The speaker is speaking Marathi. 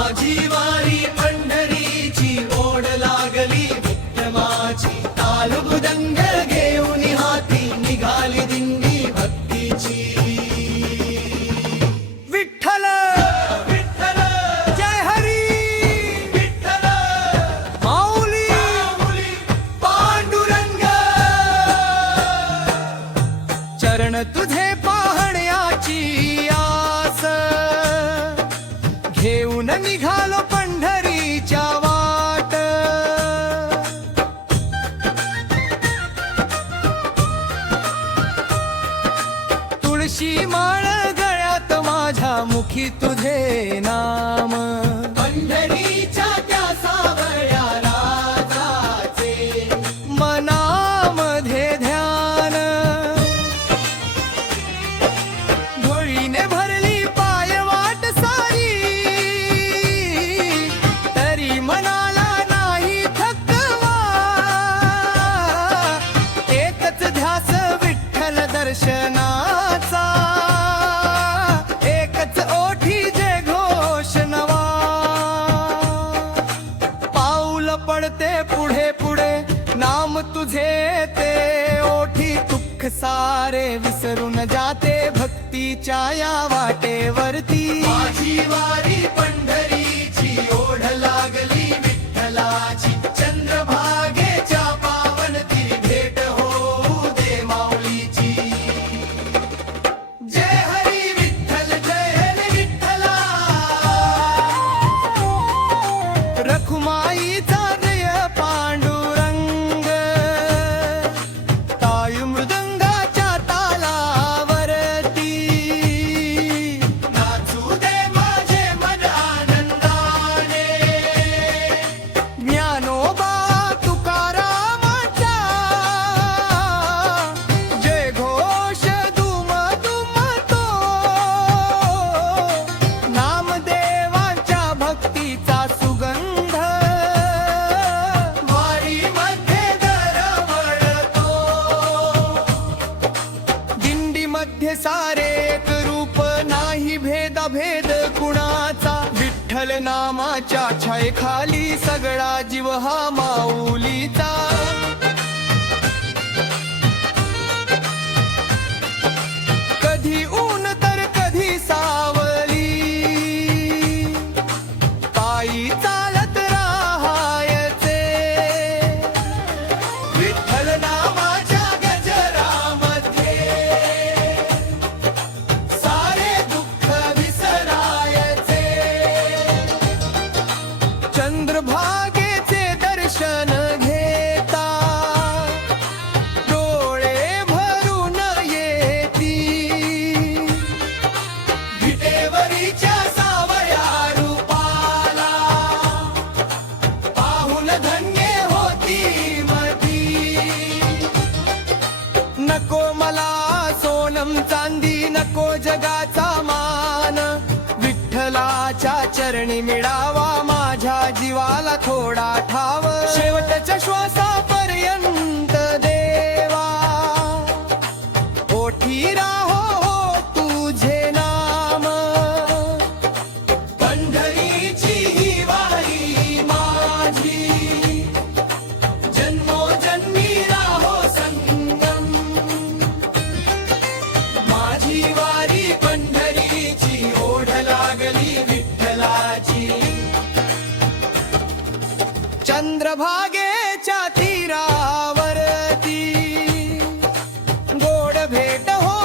माझी वारी पंढरीची ओढ लागली विठ्ठलाची ताल मृदंग घेऊन हाती निघाली दिंडी भक्तीची विठ्ठल विठ्ठल जय हरी विठ्ठल माऊली माऊली पांडुरंग चरण तुझे पाहण्याची आस घेऊन निघालो पंढरीच्या वाट तुळशी माळ गळ्यात माझ्या मुखी तुझे नाम पंढरीच्या त्या सावळ्या राजाचे मनामध्ये ध्यान धुळीने भरली पायवाट सारी तरी मनाला नाही थकवा एकच ध्यास विठ्ठल दर्शनाचा एकच ओठी जे घोष नवा पाऊल पडते पुढे पुढे नाम तुझे ते ओठी दुःख सारे विसरून जाते भक्तीच्या या वाटेवरती माझी वारी पंढरीची ओढ लागली विठ्ठलाची चंद्रभागेच्या पावन ती भेट होऊ दे माऊलीची जय हरी विठ्ठल जय हरी विठ्ठला रखुमाईचा जय पांडुरंग तायु मृदंगाच्या तालावरती नाचू दे माझे मन आनंदाने ज्ञानोबा तुकारामाचा जय घोष दुम दुमतो नामदेवाच्या भक्तीचा सुगंध वारीमध्ये दरवळतो दिंडीमध्ये सारे एक रूप नाही भेद कुणाचा विठ्ठल नामाच्या छायेखाली सगळा जीव हा माऊलीचा कधी ऊन तर कधी सावली पायी चालत राहायचे विठ्ठल नामाच्या गजरामध्ये सारे दुःख विसरायचे चंद्रभागेचे दर्शन घेता डोळे भरून येती विटेवरीच्या सावळ्या रूपाला पाहून धन्य होती मती नको मला सोनम चांदी नको जगाचा मान विठ्ठलाच्या चरणी मिळावा माझ्या जीवाला थोडा ठाव शेवटच्या श्वासापर्यंत देवा ओठी राहो तुझे नाम पंढरीची ही वारी माझी जन्मोजन्मी राहो संगम माझी वारी पंढरीची ओढ लागली विठ्ठलाची चंद्रभागेच्या तीरावरती गोड भेट हो